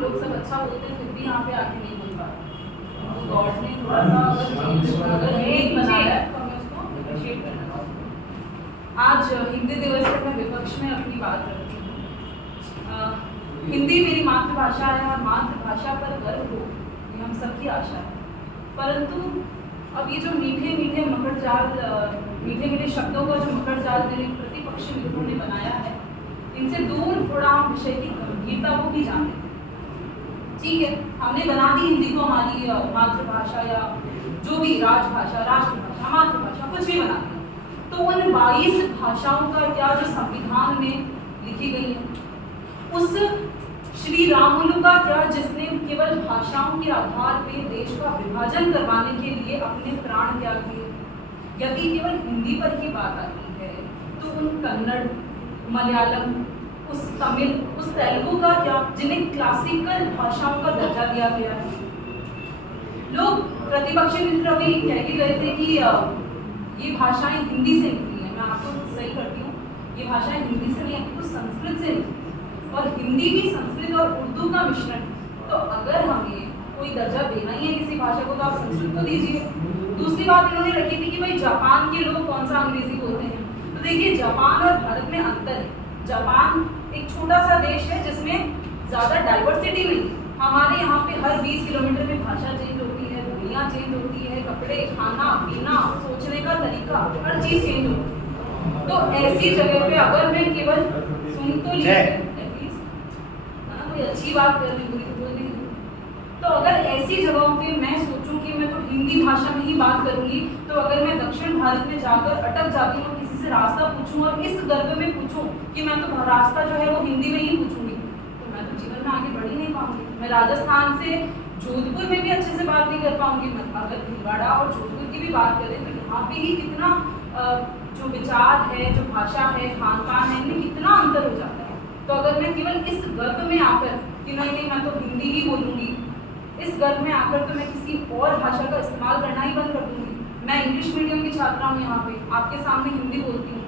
हम लोग सब अच्छा बोलते हैं फिर भी यहाँ पे आके नहीं बोल पाते। तो गॉड ने थोड़ा सा अगर एक बनाया है तो हमें उसको अप्रिशिएट करना चाहिए। आज हिंदी दिवस पर मैं विपक्ष में अपनी बात रखती हूँ। हिंदी मेरी मातृभाषा है और मातृभाषा पर गर्व हो ये हम सबकी आशा है। परंतु अब ये जो मीठे मीठे मकड़ जाल मीठे मीठे शब्दों का जो मकड़ जाल मेरे प्रतिपक्षी मित्रों ने बनाया है, इनसे दूर थोड़ा हम विषय की गंभीरता को भी जाने। ठीक है, हमने बना दी हिंदी को हमारी मातृभाषा या जो भी राजभाषा, राष्ट्रभाषा, मातृभाषा कुछ भी बना दिया, तो उन 22 भाषाओं का क्या जो संविधान में लिखी गई है, उस श्री रामुलु का क्या जिसने केवल भाषाओं के आधार पे देश का विभाजन करवाने के लिए अपने प्राण त्याग दिए। यदि केवल हिंदी पर ही बात आती है तो उन कन्नड़, मलयालम, उस तमिल, उस तेलुगु का क्या जिन्हें क्लासिकल भाषाओं का दर्जा दिया गया है। लोग प्रतिपक्षी मित्र अभी कह के गए थे कि ये भाषाएं हिंदी से निकली है। मैं आपको सही करती हूँ, ये भाषाएं हिंदी से नहीं है, तो संस्कृत से निकली और हिंदी भी संस्कृत और उर्दू का मिश्रण। तो अगर हमें कोई दर्जा देना ही है किसी भाषा को तो आप संस्कृत को दीजिए। दूसरी बात इन्होंने रखी थी कि भाई जापान के लोग कौन सा अंग्रेजी बोलते हैं। तो देखिए, जापान और भारत में अंतर है। जापान एक छोटा सा देश है जिसमें ज़्यादा डाइवर्सिटी नहीं है। हमारे यहाँ पे हर 20 किलोमीटर में भाषा चेंज होती है, दुनिया चेंज होती है, कपड़े, खाना पीना, सोचने का तरीका, हर चीज़ चेंज होती है। तो ऐसी जगह पे अगर मैं केवल सुन तो लीजिए, कोई अच्छी बात कर रही बुरी तो बोल नहीं। तो अगर ऐसी जगहों पे मैं सोचूं कि मैं तो हिंदी भाषा में ही बात करूंगी, तो अगर मैं दक्षिण भारत में जाकर अटक जाती हूँ, किसी से रास्ता पूछूं और इस गर्व में पूछूं कि मैं तो रास्ता जो है वो हिंदी में ही पूछूंगी, तो मैं तो जीवन में आगे बढ़ ही नहीं पाऊंगी। मैं राजस्थान से जोधपुर में भी अच्छे से बात नहीं कर पाऊंगी। अगर भिलवाड़ा और जोधपुर की भी बात करें तो यहाँ पे ही कितना जो विचार है, जो भाषा है, खान पान है, इनमें कितना अंतर हो जाता है। तो अगर मैं केवल इस गर्व में आकर कि नहीं मैं तो हिंदी ही बोलूँगी, इस गर्व में आकर तो मैं किसी और भाषा का इस्तेमाल करना ही बंद कर दूँगी। मैं इंग्लिश मीडियम की छात्रा हूँ, यहाँ पे आपके सामने हिंदी बोलती हूँ,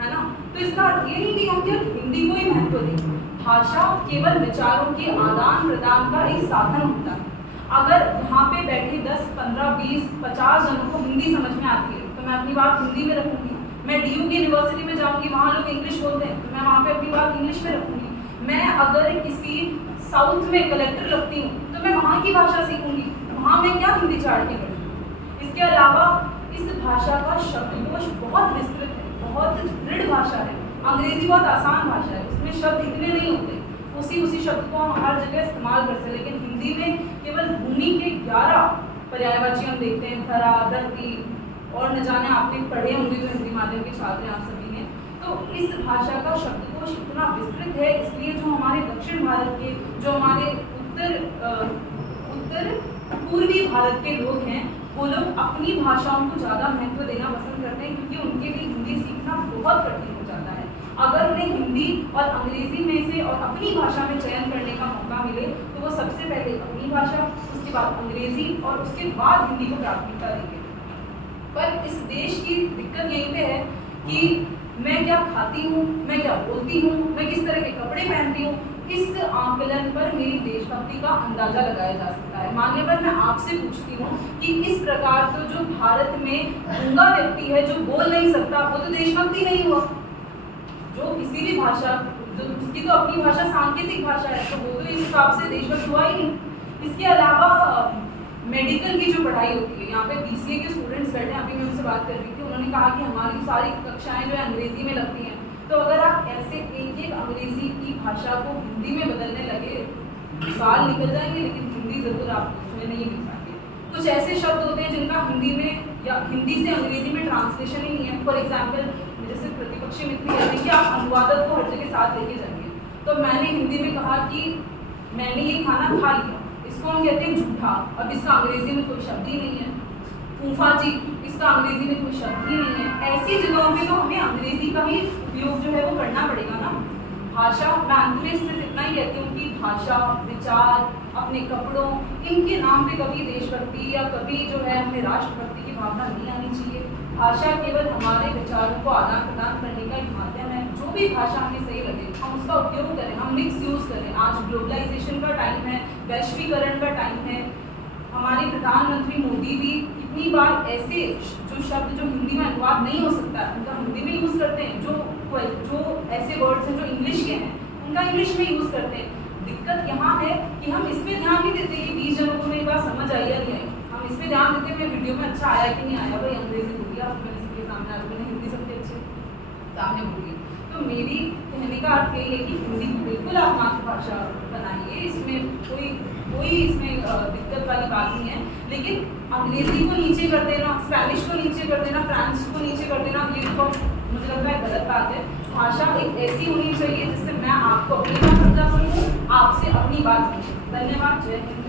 है ना। तो इसका अर्थ ये नहीं कि हम केवल हिंदी को ही महत्व दें। भाषा केवल विचारों के आदान प्रदान का एक साधन होता है। अगर यहाँ पे बैठे 10, 15, 20, 50 जनों को हिंदी समझ में आती है तो मैं अपनी बात हिंदी में रखूँगी। मैं DU की यूनिवर्सिटी में जाऊंगी, वहाँ लोग इंग्लिश बोलते हैं तो मैं वहाँ पे अपनी बात इंग्लिश में रखूंगी। मैं अगर किसी साउथ में कलेक्टर लगती हूँ तो मैं वहाँ की भाषा सीखूंगी, वहाँ मैं क्या हिंदी चाड़ के पढ़ूँगी। इसके अलावा इस भाषा का शब्दकोश बहुत विस्तृत है, बहुत दृढ़ भाषा है। अंग्रेजी बहुत आसान भाषा है, उसमें शब्द इतने नहीं होते, उसी शब्द को हम हर जगह इस्तेमाल कर सकते हैं। लेकिन हिंदी में केवल भूमि के 11 पर्यायवाची हम देखते हैं, धरा, धरती, और न जाने आपने पढ़े होंगे जो हिंदी माध्यम के छात्र हैं आप सभी ने। तो इस भाषा का शब्दकोश इतना विस्तृत है, इसलिए जो हमारे दक्षिण भारत के, जो हमारे उत्तर पूर्वी भारत के लोग हैं, वो लोग अपनी भाषाओं को ज़्यादा महत्व देना पसंद करते हैं, क्योंकि उनके लिए हिंदी सीखना बहुत कठिन हो जाता है। अगर उन्हें हिंदी और अंग्रेजी में से और अपनी भाषा में चयन करने का मौका मिले तो वो सबसे पहले अपनी भाषा, उसके बाद अंग्रेजी और उसके बाद हिंदी को प्राथमिकता देंगे। पर इस देश की दिक्कत यहीं पे है कि मैं क्या खाती हूँ, मैं क्या बोलती हूँ, मैं किस तरह के कपड़े पहनती हूँ, इस आंकलन पर मेरी देशभक्ति का अंदाजा लगाया जा सकता है। मान्यवर, मैं आपसे पूछती हूँ कि इस प्रकार तो जो भारत में गूंगा व्यक्ति है जो बोल नहीं सकता, वो तो देशभक्ति नहीं हुआ। जो किसी भी भाषा, जो उसकी तो अपनी भाषा सांकेतिक भाषा है, तो वो तो इस हिसाब से देशभक्त हुआ ही नहीं। इसके अलावा मेडिकल की जो पढ़ाई होती है, यहाँ पे BCA के स्टूडेंट्स बैठे हैं, अभी मैं उनसे बात कर रही थी, उन्होंने कहा कि हमारी सारी कक्षाएं जो है अंग्रेजी में लगती हैं। तो अगर आप ऐसे एक अंग्रेजी की भाषा को हिंदी में बदलने लगे, साल निकल जाएंगे लेकिन हिंदी जरूर आपको उसमें नहीं मिल पाएंगे। कुछ ऐसे शब्द होते हैं जिनका हिंदी में या हिंदी से अंग्रेजी में ट्रांसलेशन ही नहीं है। फॉर एग्जाम्पल, जैसे प्रतिपक्षी मित्र कहते हैं कि आप अनुवादक को हर जगह साथ लेके जाएंगे, तो मैंने हिंदी में कहा कि मैंने ये खाना खा लिया, इसको हम कहते हैं झूठा। अब इसका अंग्रेजी में कोई शब्द ही नहीं है। फूफा जी, इसका अंग्रेजी में कोई शब्द ही नहीं है। ऐसी जगहों पे तो हमें अंग्रेजी का ही उपयोग जो है वो करना पड़ेगा ना। भाषा, मैं अंत में सिर्फ इतना ही कहती हूँ कि भाषा, विचार, अपने कपड़ों, इनके नाम पे कभी देशभक्ति या कभी जो है हमें राष्ट्रभक्ति की भावना नहीं आनी चाहिए। भाषा केवल हमारे विचारों को आदान प्रदान करने का एक माध्यम है। जो भी भाषा हमें सही लगे हम उसका उपयोग करें, हम मिक्स यूज़ करें। आज ग्लोबलाइजेशन का टाइम है, वैश्वीकरण का टाइम है। हमारे प्रधानमंत्री मोदी भी कितनी बार ऐसे जो शब्द जो हिंदी में अनुवाद नहीं हो सकता उनका हिंदी में यूज़ करते हैं, जो ऐसे वर्ड्स हैं जो इंग्लिश के हैं उनका इंग्लिश में यूज़ करते हैं। दिक्कत यहाँ है कि हम इस पर ध्यान नहीं देते कि 20 जनों को मेरी बात समझ आई या नहीं आई। हम इस पर ध्यान देते हैं मैं वीडियो में अच्छा आया कि नहीं आया, भाई अंग्रेजी बोल दिया मैंने सबके सामने, आज मैंने हिंदी सबके अच्छे सामने बोली। तो मेरी कहने का अर्थ यही है कि हिंदी बिल्कुल आप मातृभाषा बनाइए, इसमें कोई इसमें दिक्कत वाली बात नहीं है। लेकिन अंग्रेजी को नीचे कर देना, स्पेनिश को नीचे कर देना, फ्रांस को नीचे कर देना, ये बहुत मुझे लगता है गलत बात है। भाषा एक ऐसी होनी चाहिए जिससे मैं आपको अपनी बात समझा सकूँ, आपसे अपनी बात समझूँ। धन्यवाद। जय हिंद।